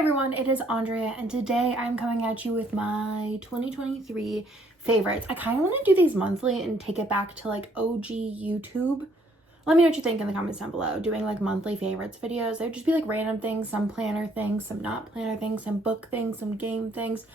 everyone, it is Andrea, and today I'm coming at you with my 2023 favorites. I kind of want to do these monthly and take it back to like OG YouTube. Let me know what you think in the comments down below. Doing like monthly favorites videos. They would just be like random things, some planner things, some not planner things, some book things, some game things.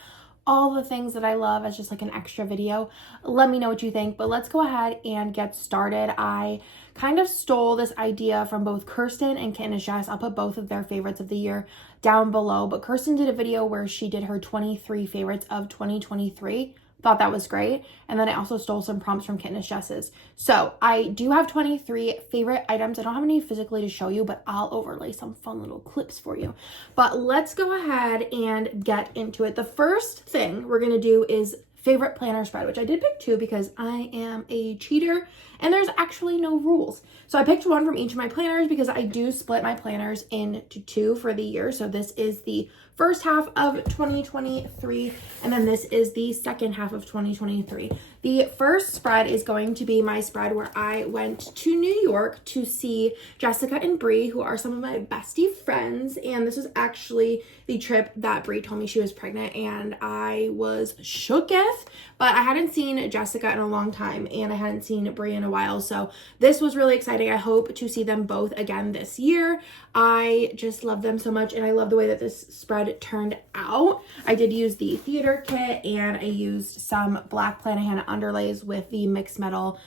All the things that I love as just like an extra video. Let me know what you think, but let's go ahead and get started. I kind of stole this idea from both Kirsten and Candace Jess. I'll put both of their favorites of the year down below, but Kirsten did a video where she did her 23 favorites of 2023. Thought that was great. And then I also stole some prompts from Candace Jess's. So I do have 23 favorite items. I don't have any physically to show you, but I'll overlay some fun little clips for you. But let's go ahead and get into it. The first thing we're going to do is favorite planner spread, which I did pick two because I am a cheater and there's actually no rules. So I picked one from each of my planners because I do split my planners into two for the year. So this is the first half of 2023 and then this is the second half of 2023. The first spread is going to be my spread where I went to New York to see Jessica and Bree, who are some of my bestie friends, and this was actually the trip that Bree told me she was pregnant and I was shooketh, but I hadn't seen Jessica in a long time and I hadn't seen Bree in a while, so this was really exciting. I hope to see them both again this year. I just love them so much and I love the way that this spread turned out. I did use the theater kit and I used some black Planahan underlays with the mixed metal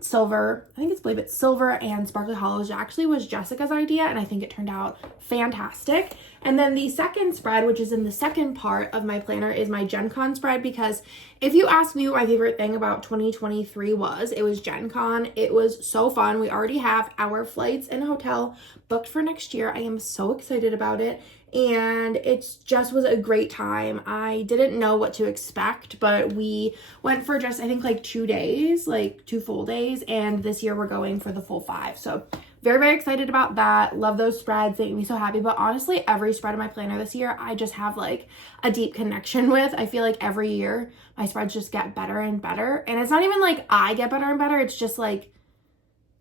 silver. I believe it's silver and sparkly hollows. It actually was Jessica's idea and I think it turned out fantastic. And then the second spread, which is in the second part of my planner, is my Gen Con spread, because if you ask me what my favorite thing about 2023 was, it was Gen Con. It was so fun. We already have our flights and hotel booked for next year. I am so excited about it. And it just was a great time. I didn't know what to expect, but we went for just, I think, like 2 days, like 2 full days. And this year we're going for the full 5. So very, very excited about that. Love those spreads. They make me so happy. But honestly, every spread of my planner this year, I just have like a deep connection with. I feel like every year my spreads just get better and better. And it's not even like I get better and better. It's just like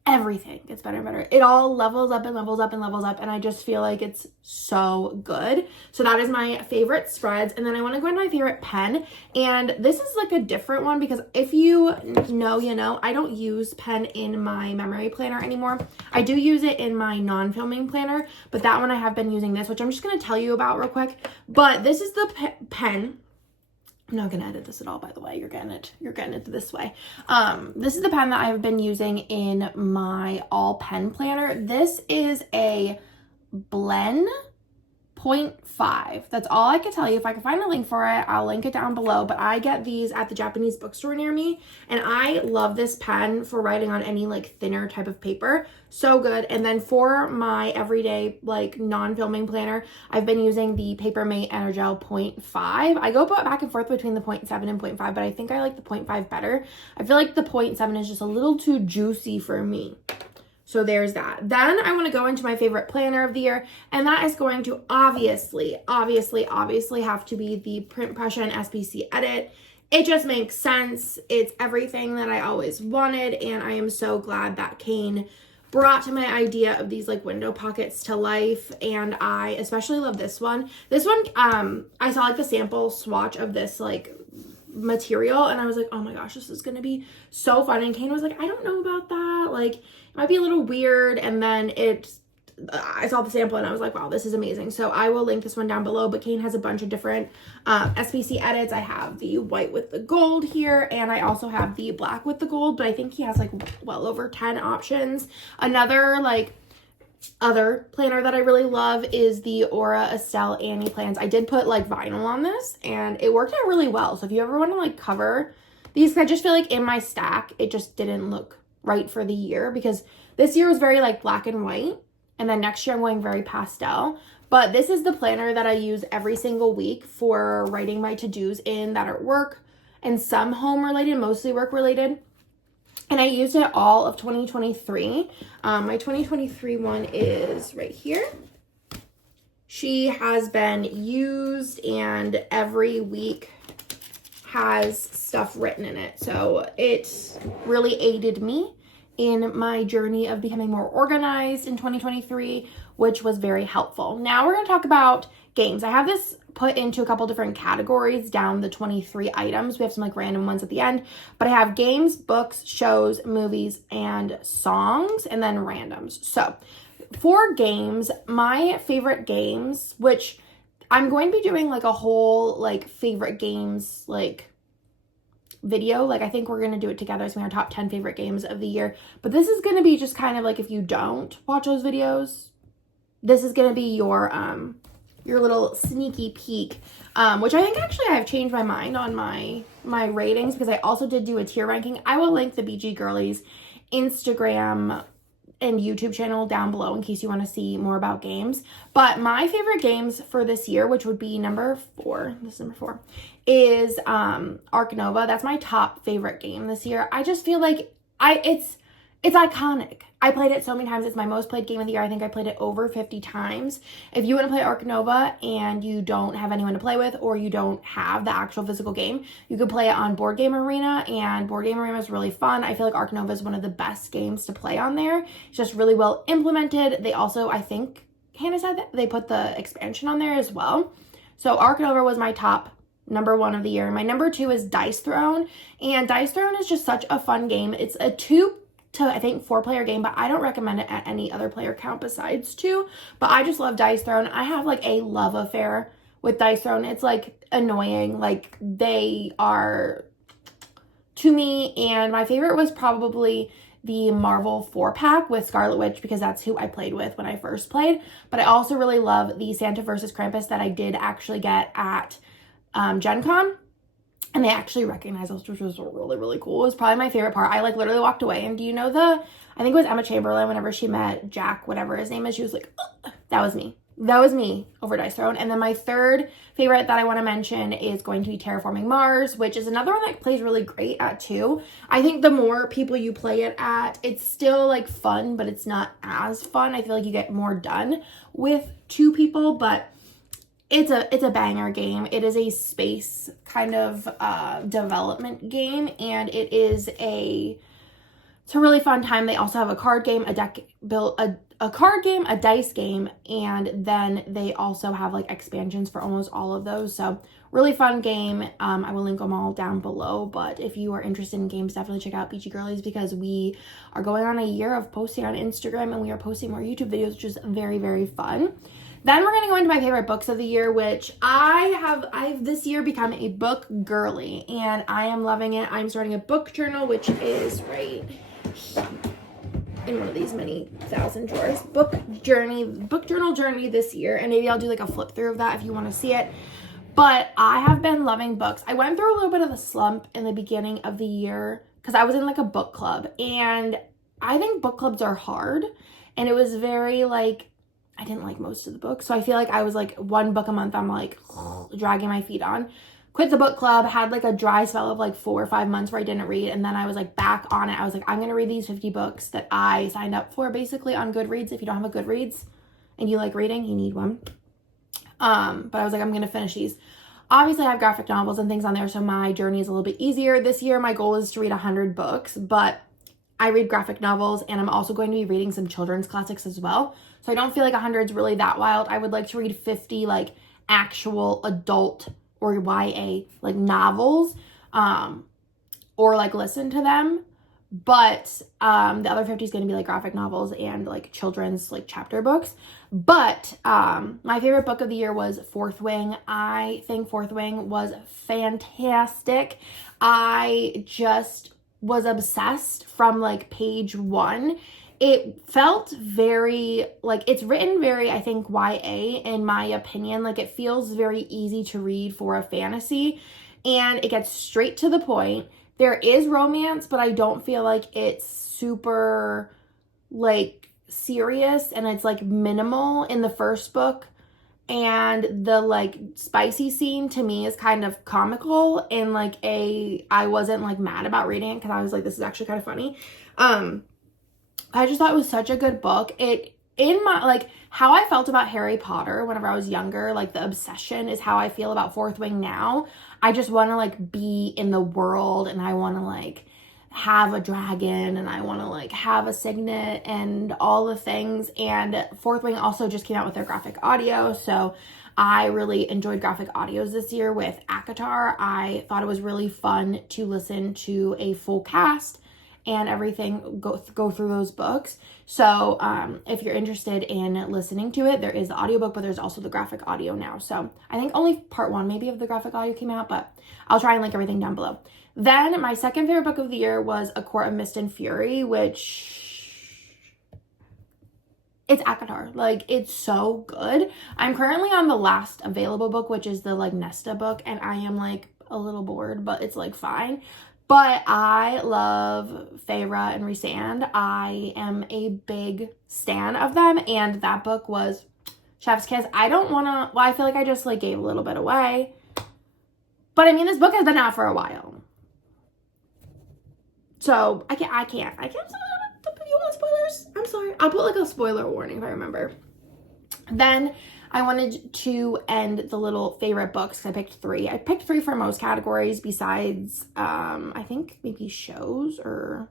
everything gets better and better. It all levels up and levels up and levels up. And I just feel like it's so good. So that is my favorite spreads. And then I want to go into my favorite pen. And this is like a different one because if you know, you know, I don't use pen in my memory planner anymore. I do use it in my non-filming planner, but that one I have been using this, which I'm just going to tell you about real quick. But this is the pen. I'm not gonna edit this at all, by the way. You're getting it this way. This is the pen that I've been using in my all pen planner. This is a Blend 0.5. That's all I can tell you. If I can find a link for it, I'll link it down below. But I get these at the Japanese bookstore near me, and I love this pen for writing on any like thinner type of paper. So good. And then for my everyday like non-filming planner, I've been using the Papermate Energel 0.5. I go back and forth between the 0.7 and 0.5, but I think I like the 0.5 better. I feel like the 0.7 is just a little too juicy for me. So there's that. Then I want to go into my favorite planner of the year, and that is going to obviously have to be the Print Pressure and SPC Edit. It just makes sense. It's everything that I always wanted, and I am so glad that Kane brought my idea of these like window pockets to life, and I especially love this one. This one, I saw like the sample swatch of this like material and I was like, oh my gosh, this is gonna be so fun. And Kane was like, I don't know about that, like it might be a little weird. And then I saw the sample and I was like, wow, this is amazing. So I will link this one down below, but Kane has a bunch of different SPC edits. I have the white with the gold here, and I also have the black with the gold, but I think he has like well over 10 options. Another like other planner that I really love is the Aura Estelle Annie plans. I did put like vinyl on this and it worked out really well. So if you ever want to like cover these, I just feel like in my stack, it just didn't look right for the year because this year was very like black and white. And then next year I'm going very pastel. But this is the planner that I use every single week for writing my to-dos in that are work and some home related, mostly work related. And I used it all of 2023. My 2023 one is right here. She has been used and every week has stuff written in it. So it really aided me in my journey of becoming more organized in 2023, which was very helpful. Now we're going to talk about games. I have this put into a couple different categories down the 23 items. We have some like random ones at the end, but I have games, books, shows, movies, and songs, and then randoms. So for games, my favorite games, which I'm going to be doing like a whole like favorite games like video. Like I think we're going to do it together. It's our top 10 favorite games of the year. But this is going to be just kind of like if you don't watch those videos, this is going to be your little sneaky peek, which I think actually I have changed my mind on my ratings because I also did do a tier ranking. I will link the BG Girlies Instagram and YouTube channel down below in case you want to see more about games. But my favorite games for this year, which would be number 4, this is number 4, is Ark Nova. That's my top favorite game this year. I just feel like it's iconic. I played it so many times. It's my most played game of the year. I think I played it over 50 times. If you want to play Ark Nova and you don't have anyone to play with or you don't have the actual physical game, you can play it on Board Game Arena, and Board Game Arena is really fun. I feel like Ark Nova is one of the best games to play on there. It's just really well implemented. They also, I think, Hannah said that they put the expansion on there as well. So Ark Nova was my top number 1 of the year. My number 2 is Dice Throne, and Dice Throne is just such a fun game. It's a 2 to, I think, 4-player game, but I don't recommend it at any other player count besides 2. But I just love Dice Throne. I have like a love affair with Dice Throne. It's like annoying. Like they are to me, and my favorite was probably the Marvel 4-pack with Scarlet Witch because that's who I played with when I first played. But I also really love the Santa vs. Krampus that I did actually get at Gen Con. And they actually recognized us, which was really, really cool. It was probably my favorite part. I like literally walked away. And do you know I think it was Emma Chamberlain, whenever she met Jack, whatever his name is, she was like, oh, that was me. That was me over Dice Throne. And then my third favorite that I want to mention is going to be Terraforming Mars, which is another one that plays really great at 2. I think the more people you play it at, it's still like fun, but it's not as fun. I feel like you get more done with 2 people, but it's a banger game. It is a space kind of development game, and it's a really fun time. They also have a card game, a deck build, a card game, a dice game, and then they also have like expansions for almost all of those. So really fun game. I will link them all down below, but if you are interested in games, definitely check out BG Girlies because we are going on a year of posting on Instagram and we are posting more YouTube videos, which is very, very fun. Then we're going to go into my favorite books of the year, which I've this year become a book girly, and I am loving it. I'm starting a book journal, which is right in one of these many thousand drawers. Book journal journey this year, and maybe I'll do like a flip through of that if you want to see it. But I have been loving books. I went through a little bit of a slump in the beginning of the year because I was in like a book club, and I think book clubs are hard, and it was very like, I didn't like most of the books. So I feel like I was like 1 book a month I'm like dragging my feet on. Quit the book club, had like a dry spell of like 4 or 5 months where I didn't read. And then I was like back on it. I was like, I'm going to read these 50 books that I signed up for basically on Goodreads. If you don't have a Goodreads and you like reading, you need one. But I was like, I'm going to finish these. Obviously I have graphic novels and things on there, so my journey is a little bit easier. This year my goal is to read 100 books, but I read graphic novels, and I'm also going to be reading some children's classics as well. So I don't feel like 100 is really that wild. I would like to read 50 like actual adult or YA like novels, or like listen to them. But the other 50 is going to be like graphic novels and like children's like chapter books. But my favorite book of the year was Fourth Wing. I think Fourth Wing was fantastic. I just was obsessed from like page 1. It felt very like, it's written very, I think, YA in my opinion. Like it feels very easy to read for a fantasy, and it gets straight to the point. There is romance, but I don't feel like it's super like serious, and it's like minimal in the first book. And the like spicy scene to me is kind of comical, and like I wasn't like mad about reading it because I was like, this is actually kind of funny. I just thought it was such a good book. In my like how I felt about Harry Potter whenever I was younger, like the obsession is how I feel about Fourth Wing now. I just want to like be in the world, and I want to like have a dragon, and I want to like have a signet and all the things. And Fourth Wing also just came out with their graphic audio, so I really enjoyed graphic audios this year with ACOTAR. I thought it was really fun to listen to a full cast and everything, go through those books. So if you're interested in listening to it, there is the audiobook, but there's also the graphic audio now. So I think only part 1 maybe of the graphic audio came out, but I'll try and link everything down below. Then my second favorite book of the year was A Court of Mist and Fury, which it's ACOTAR. Like, it's so good. I'm currently on the last available book, which is the like Nesta book, and I am like a little bored, but it's like fine. But I love Feyre and Rhysand. I am a big stan of them, and that book was chef's kiss. I don't want to, well, I feel like I just like gave a little bit away. But I mean, this book has been out for a while. So I can't, if you want spoilers, I'm sorry. I'll put like a spoiler warning if I remember. Then I wanted to end the little favorite books because I picked 3. I picked 3 for most categories besides, I think maybe shows, or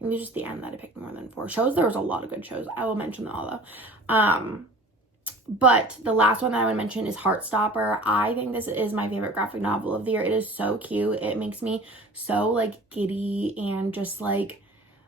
maybe just the end that I picked more than 4. Shows, there was a lot of good shows. I will mention them all though. But the last one that I would mention is Heartstopper. I think this is my favorite graphic novel of the year. It is so cute. It makes me so like giddy and just like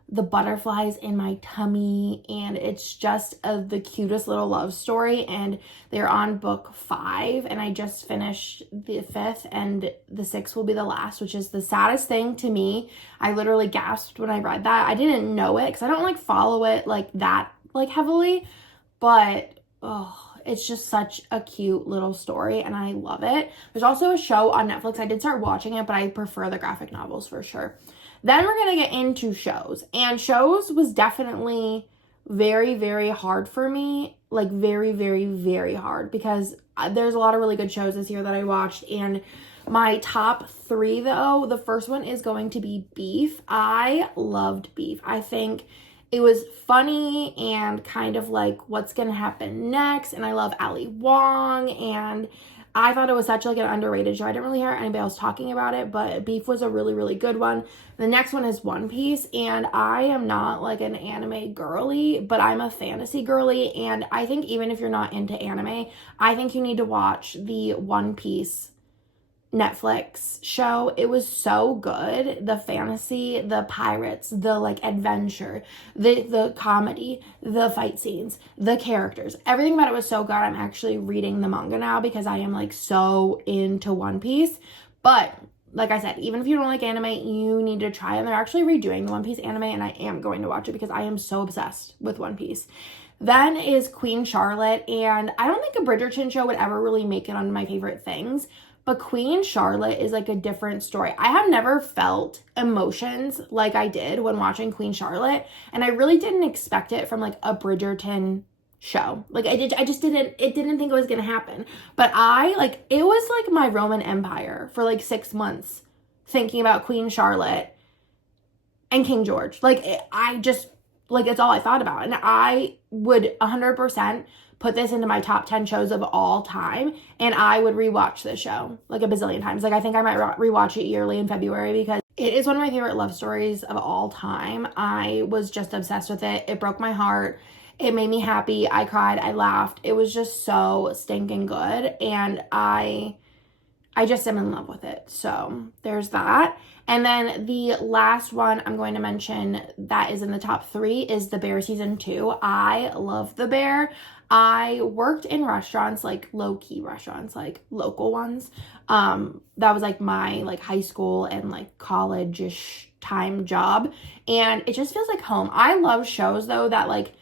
the butterflies in my tummy, and it's just the cutest little love story. And they're on book 5, and I just finished the 5th, and the 6th will be the last, which is the saddest thing to me. I literally gasped when I read that. I didn't know it because I don't like follow it like that like heavily, but it's just such a cute little story, and I love it. There's also a show on Netflix. I did start watching it, but I prefer the graphic novels for sure. Then we're going to get into shows. And shows was definitely very, very hard for me. Like, very, very, very hard. Because there's a lot of really good shows this year that I watched. And my top 3, though, the first one is going to be Beef. I loved Beef. I think it was funny and kind of like what's going to happen next. And I love Ali Wong, and I thought it was such like an underrated show. I didn't really hear anybody else talking about it, but Beef was a really, really good one. The next one is One Piece, and I am not like an anime girly, but I'm a fantasy girly, and I think even if you're not into anime, I think you need to watch the One Piece Netflix show. It was so good. The fantasy, the pirates, the like adventure, the comedy, the fight scenes, the characters, everything about it was so good. I'm actually reading the manga now because I am like so into One Piece. But like I said, even if you don't like anime, you need to try it. They're actually redoing the One Piece anime, and I am going to watch it because I am so obsessed with One Piece. Then is Queen Charlotte, and I don't think a Bridgerton show would ever really make it on my favorite things. But Queen Charlotte is like a different story. I have never felt emotions like I did when watching Queen Charlotte. And I really didn't expect it from like a Bridgerton show. Like I just didn't think it was going to happen. But it was like my Roman Empire for like 6 months thinking about Queen Charlotte and King George. It's all I thought about. And I would 100% put this into my top 10 shows of all time, and I would rewatch this show like a bazillion times. Like I think I might rewatch it yearly in February because it is one of my favorite love stories of all time. I was just obsessed with it. It broke my heart. It made me happy. I cried. I laughed. It was just so stinking good, and I just am in love with it. So there's that. And then the last one I'm going to mention that is in the top 3 is The Bear season 2. I love The Bear. I worked in restaurants, like low-key restaurants, like local ones. That was like my like high school and like college-ish time job. And it just feels like home. I love shows though that like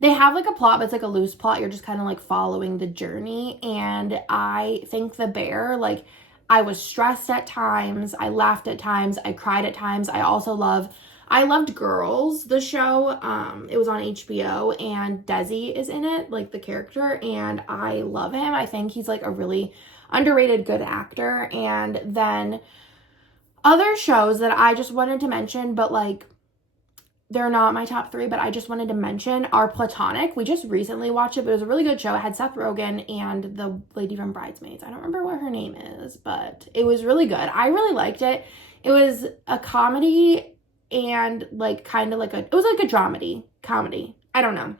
they have like a plot, but it's like a loose plot. You're just kind of like following the journey. And I think The Bear, like I was stressed at times. I laughed at times. I cried at times. I loved Girls, the show. It was on HBO, and Desi is in it, like the character, and I love him. I think he's like a really underrated good actor. And then other shows that I just wanted to mention, but like they're not my top 3, but I just wanted to mention are Platonic. We just recently watched it, but it was a really good show. It had Seth Rogen and the lady from Bridesmaids. I don't remember what her name is, but it was really good. I really liked it. It was a comedy and like kind of like it was like a dramedy comedy. I don't know.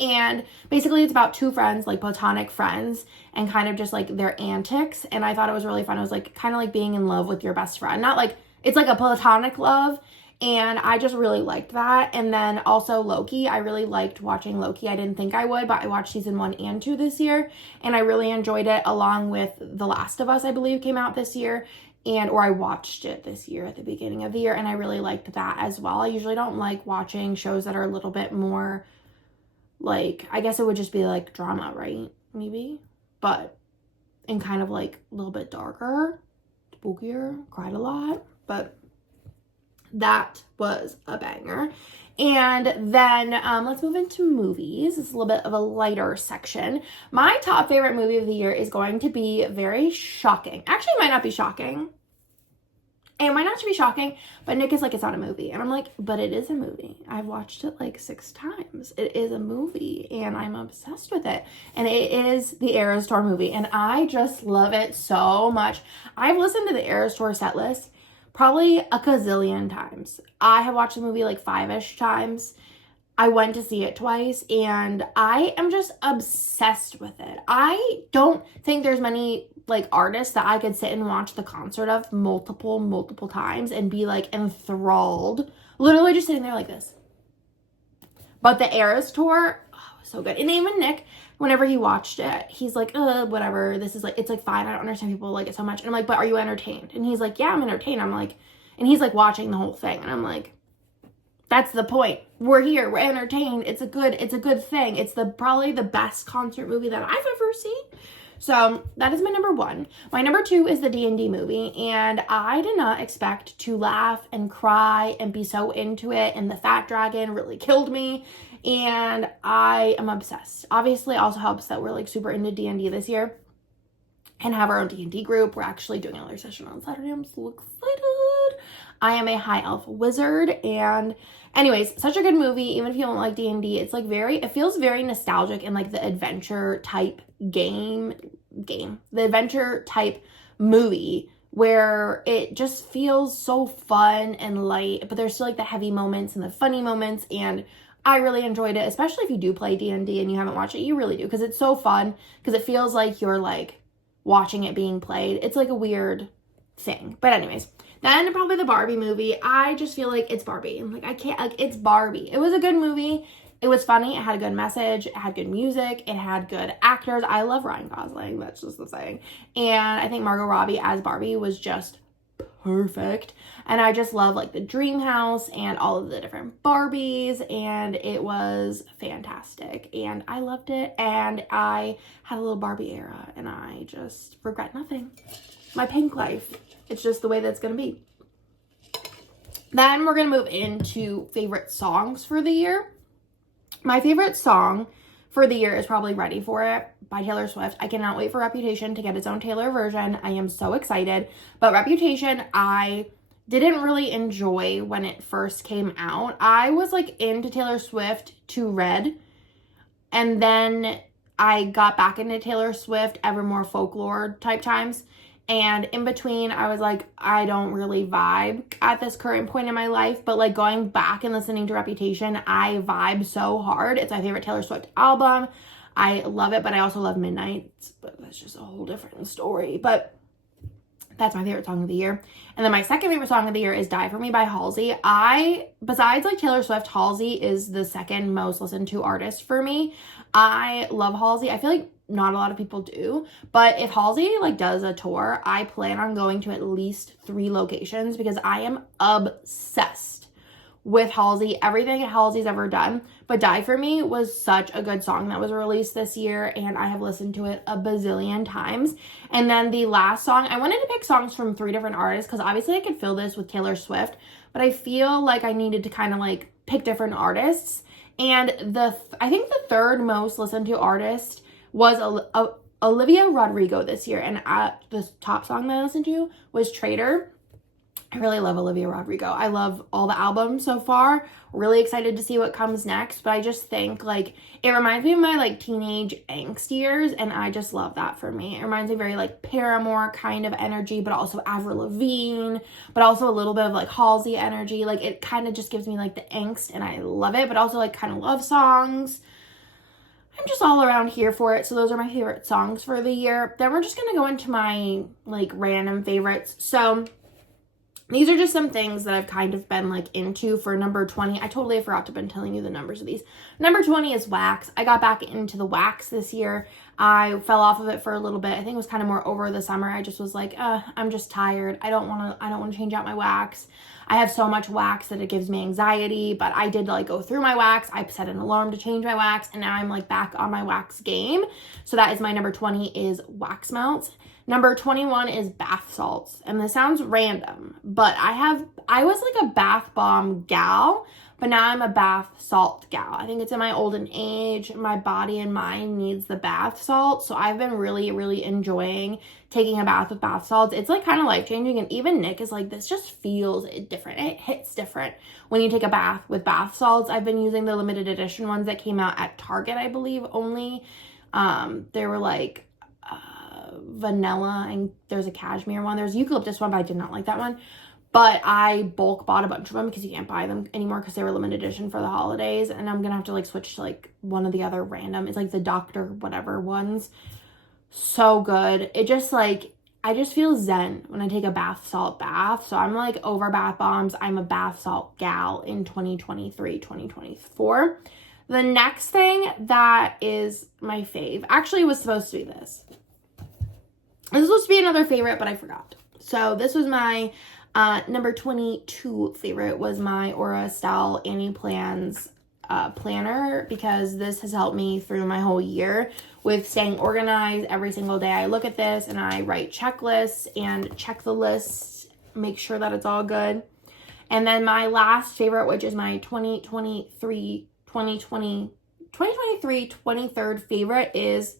And basically it's about two friends, like platonic friends, and kind of just like their antics. And I thought it was really fun. It was like kind of like being in love with your best friend. Not like, it's like a platonic love. And I just really liked that. And then also Loki. I really liked watching Loki. I didn't think I would, but I watched season 1 and 2 this year. And I really enjoyed it, along with The Last of Us, I believe, came out this year. Or I watched it this year at the beginning of the year. And I really liked that as well. I usually don't like watching shows that are a little bit more like, I guess it would just be like drama, right? Maybe. But, and kind of like a little bit darker, spookier, cried a lot. But that was a banger. And then let's move into movies. It's a little bit of a lighter section. My top favorite movie of the year is going to be very shocking. Actually, it might not be shocking. It might not be shocking, but Nick is like, it's not a movie. And I'm like, but it is a movie. I've watched it like 6 times. It is a movie and I'm obsessed with it. And it is the Eras Tour movie. And I just love it so much. I've listened to the Eras Tour set list probably a gazillion times. I have watched the movie like 5-ish times. I went to see it twice and I am just obsessed with it. I don't think there's many like artists that I could sit and watch the concert of multiple times and be like enthralled. Literally just sitting there like this. But the Eras Tour, oh, so good. And even Nick, whenever he watched it, he's like, whatever. This is like, it's like fine. I don't understand people like it so much. And I'm like, but are you entertained? And he's like, yeah, I'm entertained. I'm like, and he's like watching the whole thing. And I'm like, that's the point. We're here. We're entertained. It's a good thing. It's probably the best concert movie that I've ever seen. So that is my number 1. My number 2 is the D&D movie. And I did not expect to laugh and cry and be so into it. And the fat dragon really killed me. And I am obsessed. Obviously, also helps that we're like super into D&D this year and have our own D&D group. We're actually doing another session on Saturday. I'm so excited. I am a high elf wizard. And anyways, such a good movie. Even if you don't like D&D, it's like it feels very nostalgic and like the adventure type the adventure type movie where it just feels so fun and light, but there's still like the heavy moments and the funny moments. And I really enjoyed it, especially if you do play D&D and you haven't watched it. You really do, because it's so fun, because it feels like you're like watching it being played. It's like a weird thing. But anyways, then probably the Barbie movie. I just feel like it's Barbie. Like, I can't, like, it's Barbie. It was a good movie. It was funny. It had a good message. It had good music. It had good actors. I love Ryan Gosling. That's just the thing. And I think Margot Robbie as Barbie was just perfect. And I just love like the dream house and all of the different Barbies, and it was fantastic and I loved it. And I had a little Barbie era and I just regret nothing. My pink life. It's just the way that's gonna be. Then we're gonna move into favorite songs for the year. My favorite song for the year is probably Ready for It by Taylor Swift. I cannot wait for Reputation to get its own Taylor version. I am so excited. But Reputation, I didn't really enjoy when it first came out. I was like into Taylor Swift to Red. And then I got back into Taylor Swift Evermore Folklore type times. And in between, I was like, I don't really vibe at this current point in my life. But like going back and listening to Reputation, I vibe so hard. It's my favorite Taylor Swift album. I love it, but I also love Midnights. But that's just a whole different story. But that's my favorite song of the year. And then my second favorite song of the year is Die For Me by Halsey. Besides like Taylor Swift, Halsey is the second most listened to artist for me. I love Halsey. I feel like not a lot of people do, but if Halsey like does a tour, I plan on going to at least 3 locations because I am obsessed with Halsey, everything Halsey's ever done. But Die For Me was such a good song that was released this year, and I have listened to it a bazillion times. And then the last song, I wanted to pick songs from 3 different artists because obviously I could fill this with Taylor Swift, but I feel like I needed to kind of like pick different artists. And I think the third most listened to artist was Olivia Rodrigo this year. And the top song that I listened to was Traitor. I really love Olivia Rodrigo. I love all the albums so far. Really excited to see what comes next. But I just think like it reminds me of my like teenage angst years. And I just love that for me. It reminds me very like Paramore kind of energy, but also Avril Lavigne, but also a little bit of like Halsey energy. Like it kind of just gives me like the angst and I love it, but also like kind of love songs. I'm just all around here for it. So those are my favorite songs for the year. Then we're just going to go into my like random favorites. So these are just some things that I've kind of been like into for number 20. I totally forgot to been telling you the numbers of these. Number 20 is wax. I got back into the wax this year. I fell off of it for a little bit. I think it was kind of more over the summer. I just was like, I'm just tired. I don't want to change out my wax. I have so much wax that it gives me anxiety, but I did like go through my wax. I set an alarm to change my wax, and now I'm like back on my wax game. So that is my number 20 is wax melts. Number 21 is bath salts. And this sounds random, but I was like a bath bomb gal, but now I'm a bath salt gal. I think it's in my olden age. My body and mind needs the bath salt. So I've been really, really enjoying taking a bath with bath salts. It's like kind of life-changing. And even Nick is like, this just feels different. It hits different when you take a bath with bath salts. I've been using the limited edition ones that came out at Target, I believe, only. They were like vanilla, and there's a cashmere one. There's a eucalyptus one, but I did not like that one. But I bulk bought a bunch of them because you can't buy them anymore because they were limited edition for the holidays. And I'm gonna have to like switch to like one of the other random. It's like the Dr. whatever ones. So good. It just like, I just feel zen when I take a bath salt bath. So I'm like over bath bombs. I'm a bath salt gal in 2023, 2024. The next thing that is my fave actually was supposed to be this. This was supposed to be another favorite, but I forgot. So this was my number 22 favorite was my Aura Style Annie Plans planner, because this has helped me through my whole year with staying organized. Every single day I look at this and I write checklists and check the lists, make sure that it's all good. And then my last favorite, which is my 2023 23rd favorite, is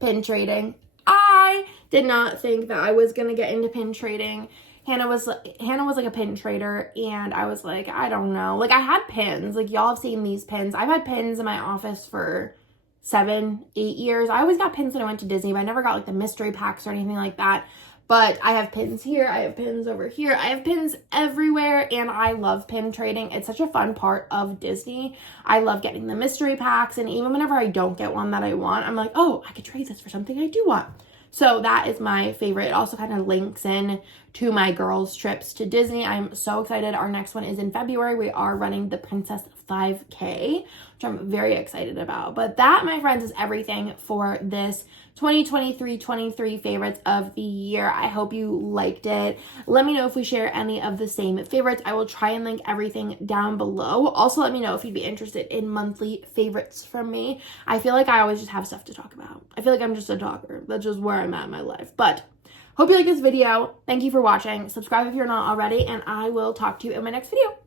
pin trading. I did not think that I was going to get into pin trading. Hannah was like a pin trader, and I was like, I don't know. Like, I had pins. Like, y'all have seen these pins. I've had pins in my office for 7-8 years. I always got pins when I went to Disney, but I never got like the mystery packs or anything like that. But I have pins here. I have pins over here. I have pins everywhere, and I love pin trading. It's such a fun part of Disney. I love getting the mystery packs, and even whenever I don't get one that I want, I'm like, oh, I could trade this for something I do want. So that is my favorite. It also kind of links in to my girls' trips to Disney. I'm so excited. Our next one is in February. We are running the Princess 5K, which I'm very excited about. But that, my friends, is everything for this 2023 favorites of the year. I hope you liked it. Let me know if we share any of the same favorites. I will try and link everything down below. Also, let me know if you'd be interested in monthly favorites from me. I feel like I always just have stuff to talk about. I feel like I'm just a talker. That's just where I'm at in my life. But hope you like this video. Thank you for watching. Subscribe if you're not already, and I will talk to you in my next video.